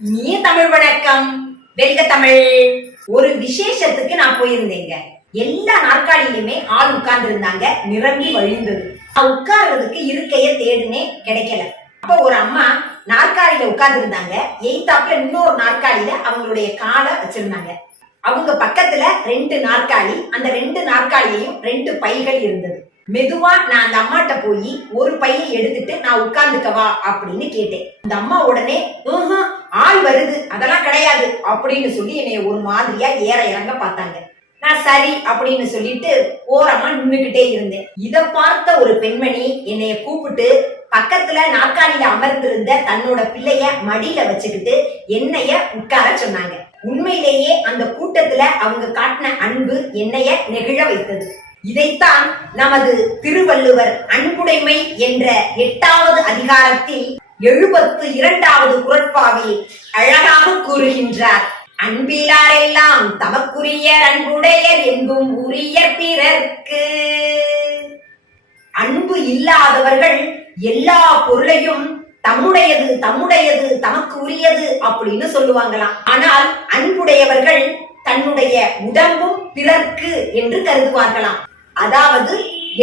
நீ தமிழ் வணக்கம். வெல்க தமிழ். ஒரு விசேஷத்துக்கு நான் போயிருந்தேங்க. எல்லா நாற்காலியிலுமே ஆள் உட்கார்ந்து இருந்தாங்க, நிரம்பி வழிந்தது. நான் உட்கார்றதுக்கு இருக்கைய தேடுனே, கிடைக்கல. அப்ப ஒரு அம்மா நாற்காலியில உட்கார்ந்து இருந்தாங்க. எய்தாப்புல இன்னொரு நாற்காலியில அவங்களுடைய காலை வச்சிருந்தாங்க. அவங்க பக்கத்துல 2 நாற்காலி, அந்த 2 நாற்காலியையும் 2 பைகள் இருந்தது. மெதுவா நான் அந்த அம்மாட்ட போய் ஒரு பையை எடுத்துட்டு நான் உட்கார்ந்துக்கவா அப்படின்னு கேட்டேன். அந்த அம்மா உடனே ஆள் வருது, அதெல்லாம் கிடையாது அப்படின்னு சொல்லி என்னைய ஒரு மாதிரியா ஏற இறங்க பார்த்தாங்க. நான் சரி அப்படின்னு சொல்லிட்டு ஓரமா நின்னுகிட்டே இருந்தேன். இத பார்த்த ஒரு பெண்மணி என்னைய கூப்பிட்டு பக்கத்துல நாற்காலியில அமர்ந்திருந்த தன்னோட பிள்ளைய மடியில வச்சுக்கிட்டு என்னைய உட்கார சொன்னாங்க. உண்மையிலேயே அந்த கூட்டத்துல அவங்க காட்டின அன்பு என்னைய நெகிழ வைத்தது. இதைத்தான் நமது திருவள்ளுவர் அன்புடைமை என்ற 8வது அதிகாரத்தில் 72வது குறட்பாவில் அழகாக கூறுகின்றார். அன்பிலாரெல்லாம் தமக்குரிய அன்புடையர் என்பும் உரிய பிறர்க்கு. அன்பு இல்லாதவர்கள் எல்லா பொருளையும் தம்முடையது தம்முடையது தமக்கு உரியது அப்படின்னு சொல்லுவாங்களாம். ஆனால் அன்புடையவர்கள் தன்னுடைய உடம்பும் பிறர்க்கு என்று கருதுவார்களாம். அதாவது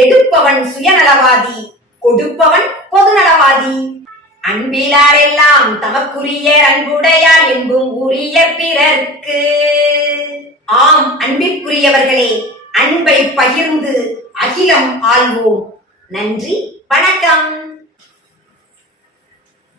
எடுப்பவன் சுயநலவாதி, கொடுப்பவன் பொதுநலவாதி. அன்பிலாரெல்லாம் தமக்குரிய அன்புடையார் என்பும் உரிய பிறர்க்கு. ஆம் அன்பிற்குரியவர்களே, அன்பை பகிர்ந்து அகிலம் ஆள்வோம். நன்றி, வணக்கம்.